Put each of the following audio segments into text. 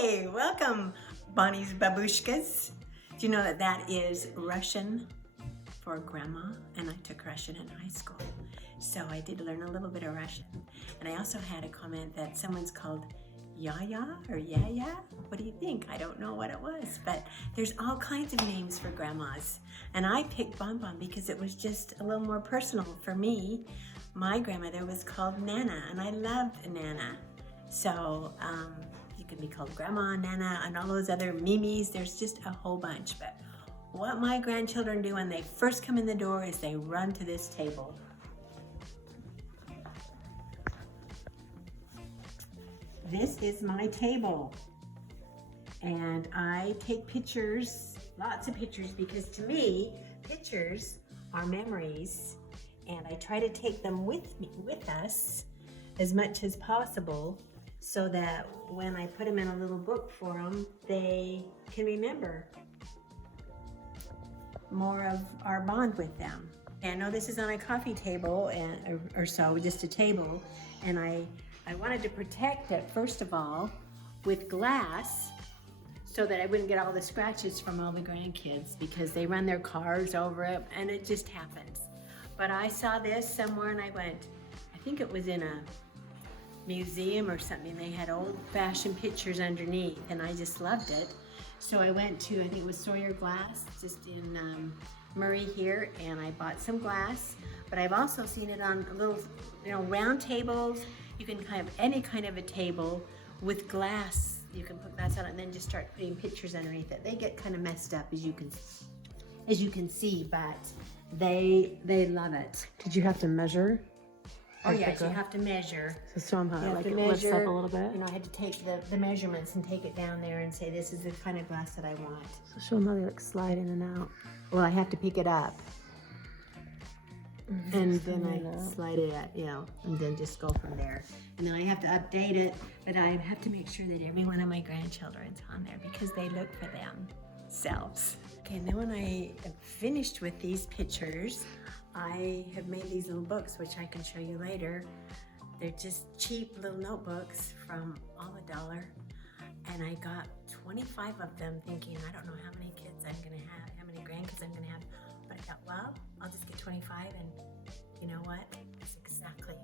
Hey, welcome, Bonnie's Babushkas. Do you know that that is Russian for grandma? And I took Russian in high school. So I did learn a little bit of Russian. And I also had a comment that someone's called Yaya or Yaya. What do you think? I don't know what it was, but there's all kinds of names for grandmas. And I picked Bon Bon because it was just a little more personal for me. My grandmother was called Nana, and I loved Nana. So you can be called Grandma, Nana, and all those other Mimis. There's just a whole bunch. But what my grandchildren do when they first come in the door is they run to this table. This is my table. And I take pictures, lots of pictures, because to me, pictures are memories. And I try to take them with us as much as possible so that when I put them in a little book for them, they can remember more of our bond with them. And I know this is on a coffee table or so, just a table, and I wanted to protect it, first of all, with glass so that I wouldn't get all the scratches from all the grandkids because they run their cars over it and it just happens. But I saw this somewhere and I went, I think it was in a museum or something. They had old-fashioned pictures underneath and I just loved it. So I went to, I think it was Sawyer Glass, just in Murray here, and I bought some glass. But I've also seen it on little, round tables. You can have any kind of a table with glass. You can put glass on it and then just start putting pictures underneath it. They get kind of messed up, as you can see, but they love it. Did you have to measure? Oh yes, you have to measure. So show them how it lifts up a little bit. I had to take the measurements and take it down there and say this is the kind of glass that I want. So show them how they slide in and out. Well, I have to pick it up. And then I slide it at, and then just go from there. And then I have to update it, but I have to make sure that every one of my grandchildren's on there because they look for themselves. Okay, and then when I am finished with these pictures, I have made these little books, which I can show you later. They're just cheap little notebooks from all $1. And I got 25 of them thinking, I don't know how many kids I'm gonna have, how many grandkids I'm gonna have. But I thought, well, I'll just get 25 and you know what? That's exactly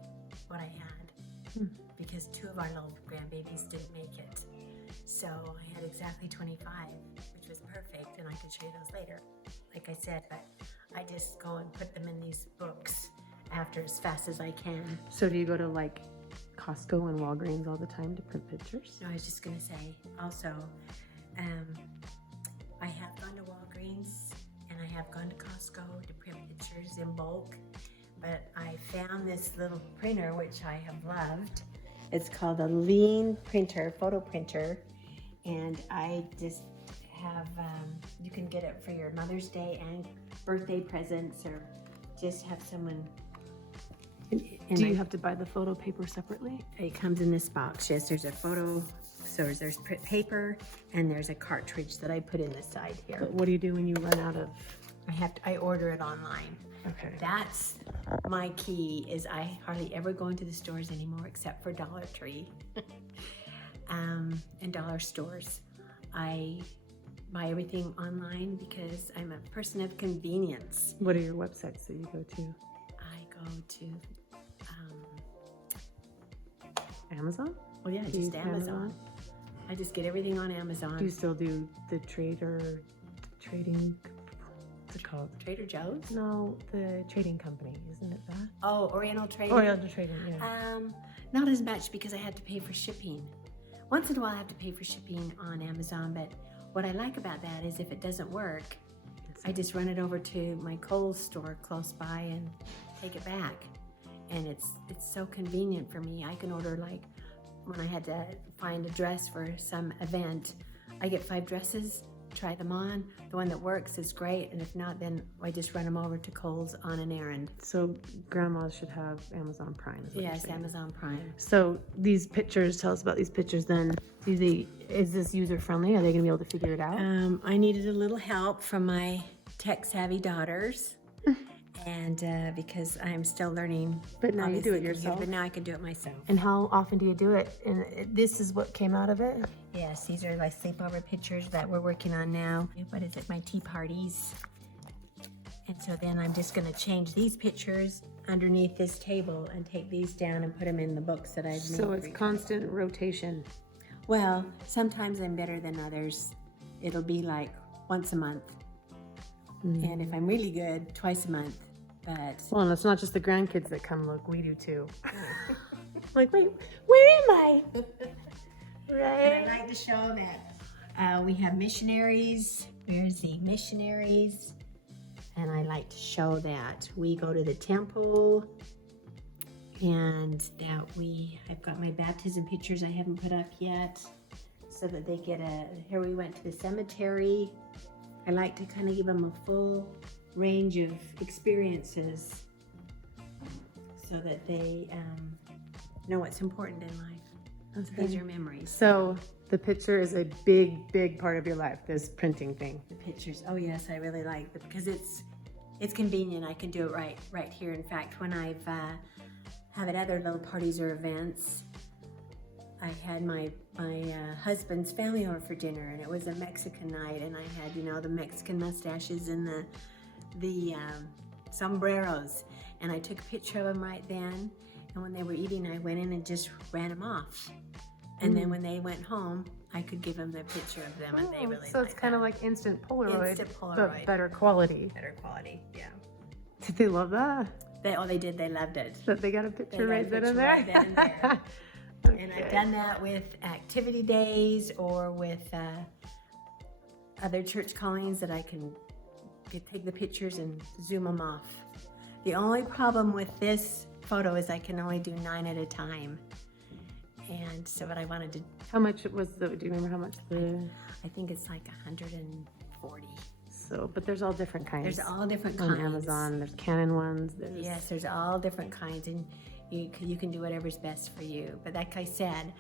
what I had because 2 of our little grandbabies didn't make it. So I had exactly 25, which was perfect, and I can show you those later, like I said, but I just go and put them in these books after as fast as I can. So do you go to like Costco and Walgreens all the time to print pictures? No, I was just gonna say, also, I have gone to Walgreens and I have gone to Costco to print pictures in bulk, but I found this little printer, which I have loved. It's called a Lean printer, photo printer, and I just have, you can get it for your Mother's Day and birthday presents, or just have someone. Do you have to buy the photo paper separately? It comes in this box. Yes, there's a photo, so there's paper, and there's a cartridge that I put in the side here. But what do you do when you run out of? I order it online. Okay. That's my key, is I hardly ever go into the stores anymore except for Dollar Tree and dollar stores. I buy everything online because I'm a person of convenience. What are your websites that you go to? I go to Amazon? well, yeah, just Amazon. I just get everything on Amazon. Do you still do the trading? What's it called? Trader Joe's? No, the trading company, isn't it that? Oh, Oriental Trading. Oriental Trading, yeah. Not as much because I had to pay for shipping. Once in a while I have to pay for shipping on Amazon, but what I like about that is if it doesn't work, I just run it over to my Kohl's store close by and take it back. And it's so convenient for me. I can order, like when I had to find a dress for some event, I get 5 dresses, try them on. The one that works is great, and if not, then I just run them over to Kohl's on an errand. So grandmas should have Amazon Prime. Yes, Amazon Prime. So these pictures, tell us about these pictures then. Is this user friendly? Are they gonna be able to figure it out? I needed a little help from my tech savvy daughters. And because I'm still learning. But now you do it obviously, yourself? But now I can do it myself. And how often do you do it? And this is what came out of it? Yes, these are my sleepover pictures that we're working on now. What is it? My tea parties. And so then I'm just going to change these pictures underneath this table and take these down and put them in the books that I've made. So it's constant rotation. Well, sometimes I'm better than others. It'll be like once a month. And if I'm really good, twice a month. But Well, and it's not just the grandkids that come look, we do too. Like, wait, where am I? and Right? I like to show that we have missionaries. Where's the missionaries? And I like to show that we go to the temple and that I've got my baptism pictures I haven't put up yet so that they get here we went to the cemetery. I like to kind of give them a full range of experiences so that they know what's important in life. These are memories. So the picture is a big, big part of your life, this printing thing. The pictures. Oh yes, I really like it because it's convenient. I can do it right here. In fact, when I've had other little parties or events, I had my husband's family over for dinner, and it was a Mexican night, and I had the Mexican mustaches and the sombreros, and I took a picture of them right then. And when they were eating, I went in and just ran them off. And then when they went home, I could give them the picture of them, and they really So it's kind of like instant Polaroid, Instant Polaroid. but better quality. better quality. Yeah. Did they love that? They did. They loved it. That they got a picture got a right then and picture there? right then and there. And I've Okay. done that with activity days or with other church callings that I can take the pictures and zoom them off. The only problem with this photo is I can only do 9 at a time. And so what I wanted to, How much was do you remember how much I think it's like 140. So, but there's all different kinds. There's all different on kinds. Amazon. There's Canon ones. There's Yes, there's all different kinds, and you can do whatever's best for you. But like I said,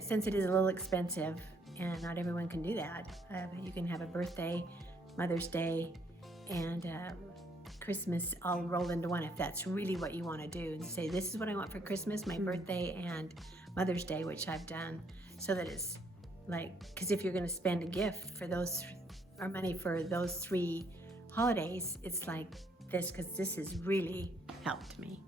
since it is a little expensive, and not everyone can do that, you can have a birthday, Mother's Day, and Christmas all rolled into one if that's really what you want to do. And say, this is what I want for Christmas, my birthday, and Mother's Day, which I've done, so that it's like, because if you're going to spend a gift for those, or money for those 3 holidays, it's like this, because this has really helped me.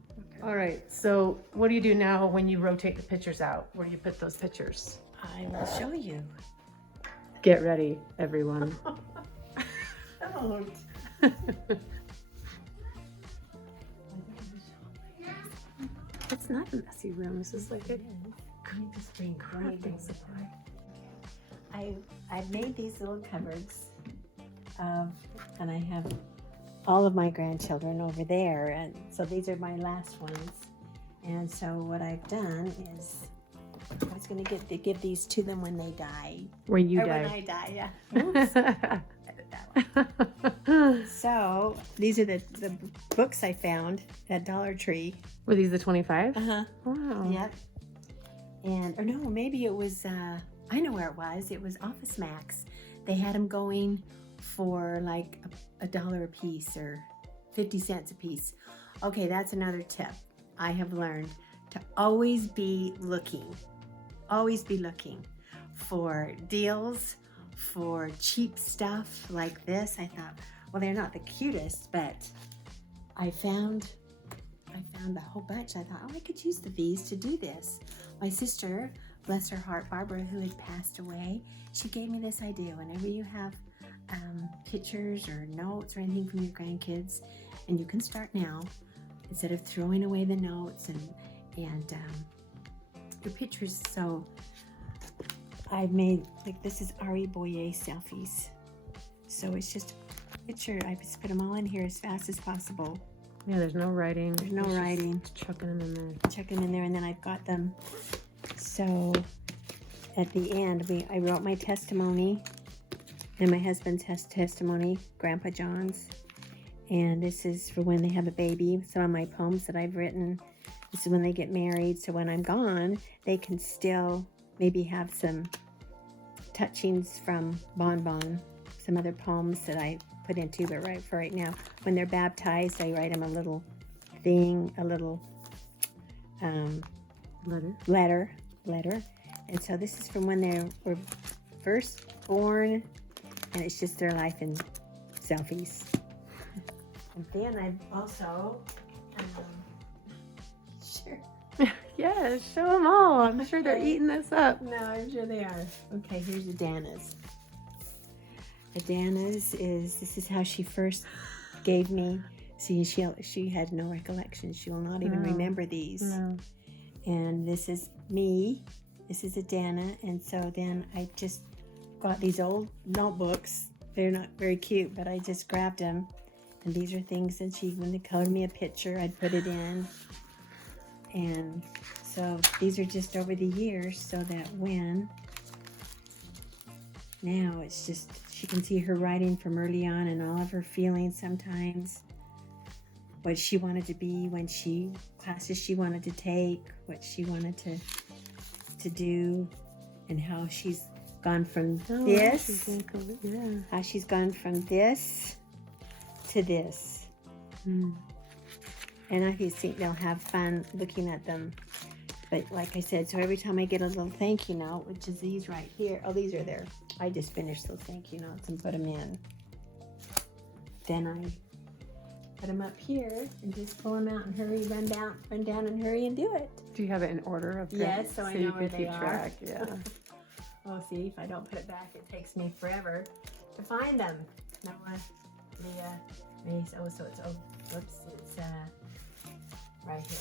All right. So, what do you do now when you rotate the pictures out? Where do you put those pictures? I will show you. Get ready, everyone. Don't. It's not a messy room. This is like a crafting supply. I've made these little cupboards, and I have all of my grandchildren over there, and so these are my last ones. And so what I've done is I was going to give these to them when they die. When you Or die. when I die, yeah. Oops. Edit that one. So these are the books I found at Dollar Tree. Were these the 25? Uh-huh. Wow. Yep. And, or no, maybe it was, I know where it was. It was Office Max. They had them going for like $1 a piece or 50 cents a piece. Okay, that's another tip I have learned, to always be looking for deals, for cheap stuff like this. I thought, well, they're not the cutest, but I found a whole bunch. I thought, oh, I could use the V's to do this. My sister, bless her heart, Barbara, who had passed away, she gave me this idea. Whenever you have pictures or notes or anything from your grandkids, and you can start now, instead of throwing away the notes and your pictures. So I've made, like, this is Ari Boyer selfies. So it's just a picture. I just put them all in here as fast as possible. Yeah, there's no writing. There's no It's just writing. Chucking them in there. Check them in there, and then I've got them. So at the end, I wrote my testimony and my husband's testimony, Grandpa John's. And this is for when they have a baby. Some of my poems that I've written. This is when they get married. So when I'm gone, they can still maybe have some touchings from Bon Bon, some other poems that I put in too, but right for right now, when they're baptized, I write them a little thing, a little letter. And so this is from when they were first born, and it's just their life in selfies. And then I've also, sure. Yeah, show them all. I'm sure they're eating this up. No, I'm sure they are. Okay, here's Adana's. Adana's this is how she first gave me. See, she had no recollection. She will not even remember these. No. And this is me. This is Adana. And so then I just got these old notebooks. They're not very cute, but I just grabbed them. And these are things that when they colored me a picture, I'd put it in. And so these are just over the years, so that now it's just, she can see her writing from early on and all of her feelings sometimes. What she wanted to be when classes she wanted to take, what she wanted to do, and how she's gone from this, how she's gone from this to this. And I just think they'll have fun looking at them. But like I said, so every time I get a little thank you note, which is these right here. Oh, these are there. I just finished those thank you notes and put them in. Then I put them up here and just pull them out and hurry, run down and hurry and do it. Do you have it in order of Yes, so I know where they are. Track. Yeah. Oh, see, if I don't put it back, it takes me forever to find them. No, so it's, whoops, it's right here.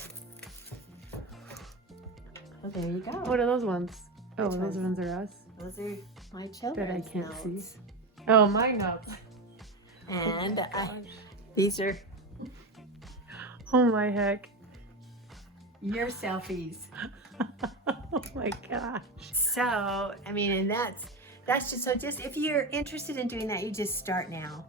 Oh, there you go. What are those ones? Oh, Which those ones? ones are us. Those are my children. That I can't see. Oh, my notes. And these are Oh my heck. your selfies. Oh my gosh. So, I mean, and that's just, so just, if you're interested in doing that, you just start now.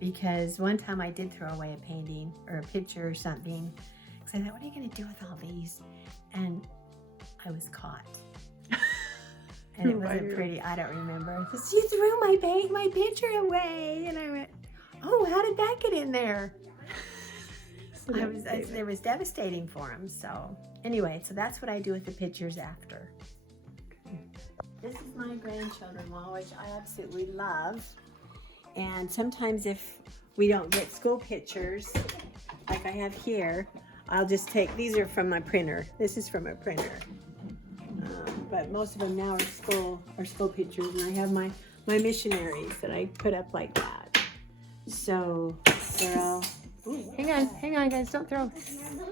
Because one time I did throw away a painting or a picture or something. Because I thought, what are you going to do with all these? And I was caught. And it wasn't pretty. I don't remember. Because you threw my picture away. And I went, oh, how did that get in there? It was devastating for him. So anyway, so that's what I do with the pictures after. This is my grandchildren wall, which I absolutely love. And sometimes if we don't get school pictures, like I have here, I'll just take, these are from my printer. This is from a printer. But most of them now are school pictures, and I have my missionaries that I put up like that. So they're all, ooh, Hang on guys, don't throw.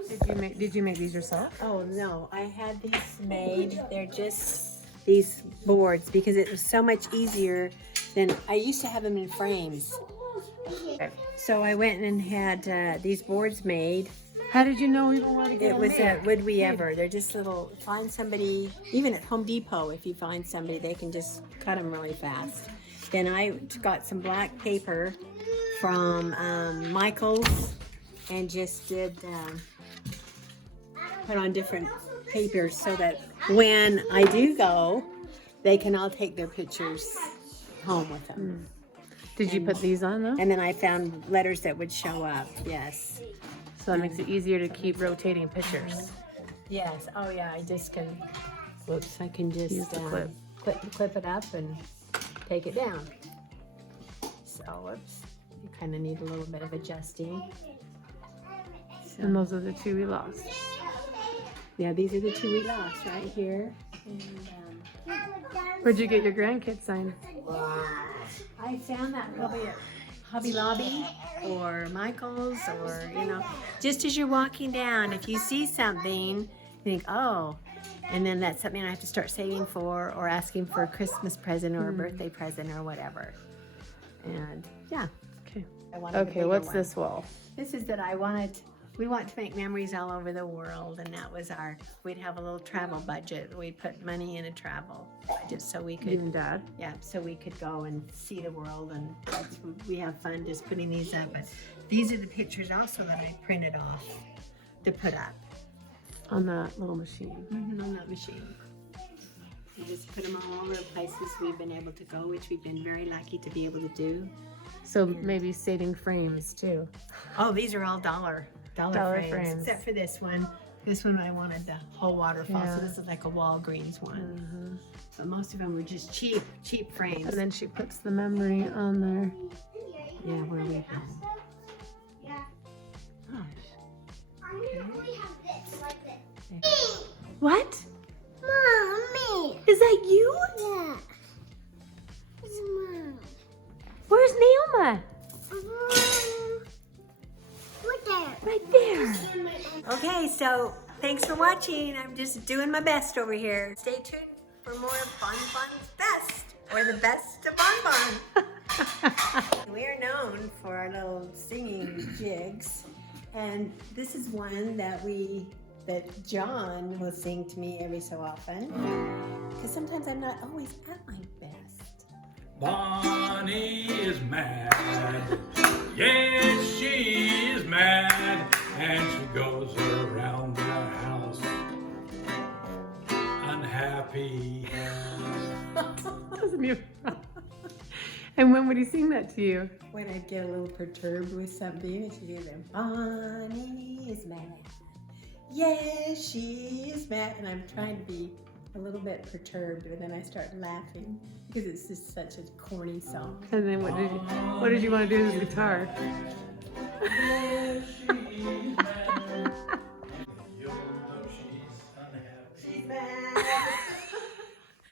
Did you make these yourself? oh no, I had these made. They're just these boards because it was so much easier than, I used to have them in frames. Okay. So I went and had these boards made. How did you know we wanted to get It them was made? at Would We Ever. They're just little, find somebody, even at Home Depot, if you find somebody, they can just cut them really fast. Then I got some black paper from Michael's and just did put on different papers so that when I do go, they can all take their pictures home with them. Did you put these on though? And then I found letters that would show up, yes. So that makes it easier to keep rotating pictures. Yes, oh yeah, I just can, whoops, I can just Use the clip it up and take it down. So, whoops, you kind of need a little bit of adjusting. So, And those are the two we lost. yeah, these are the two we lost right here. And, Where'd you get your grandkids sign? I found that probably at Hobby Lobby or Michael's, or, you know, just as you're walking down, if you see something, you think, oh, and then that's something I have to start saving for or asking for a Christmas present or a birthday present or whatever. And yeah. Okay. I wanted a Okay, bigger what's one. this wall? This is that we want to make memories all over the world, and that was we'd have a little travel budget. We'd put money in a travel budget so we You could, and Dad? yeah, so we could go and see the world, and we have fun just putting these up. But these are the pictures also that I printed off to put up On that little machine. on that machine. We just put them all over the places we've been able to go, which we've been very lucky to be able to do. So maybe saving frames too. Oh, these are all dollar frames. except for this one. This one I wanted the whole waterfall, Yeah. so this is like a Walgreens one. But most of them were just cheap frames. And then she puts the memory on there. Yeah, where we've been. Oh. We have this, like this. What? Mommy. Is that you? Yeah. It's Mom. Where's Naoma? Right there. Right there. Okay, so thanks for watching. I'm just doing my best over here. Stay tuned for more Bonbon's Best, or the best of Bonbon. We are known for our little singing jigs, and this is one that John will sing to me every so often, because sometimes I'm not always at my best. Bonnie is mad. Yes, she is mad. And she goes around the house unhappy. Doesn't even. And when would he sing that to you? When I get a little perturbed with something, and she'd hear Bonnie is mad. Yes, she is mad. And I'm trying to be a little bit perturbed, and then I start laughing because it's just such a corny song. And then what did you want to do with the guitar?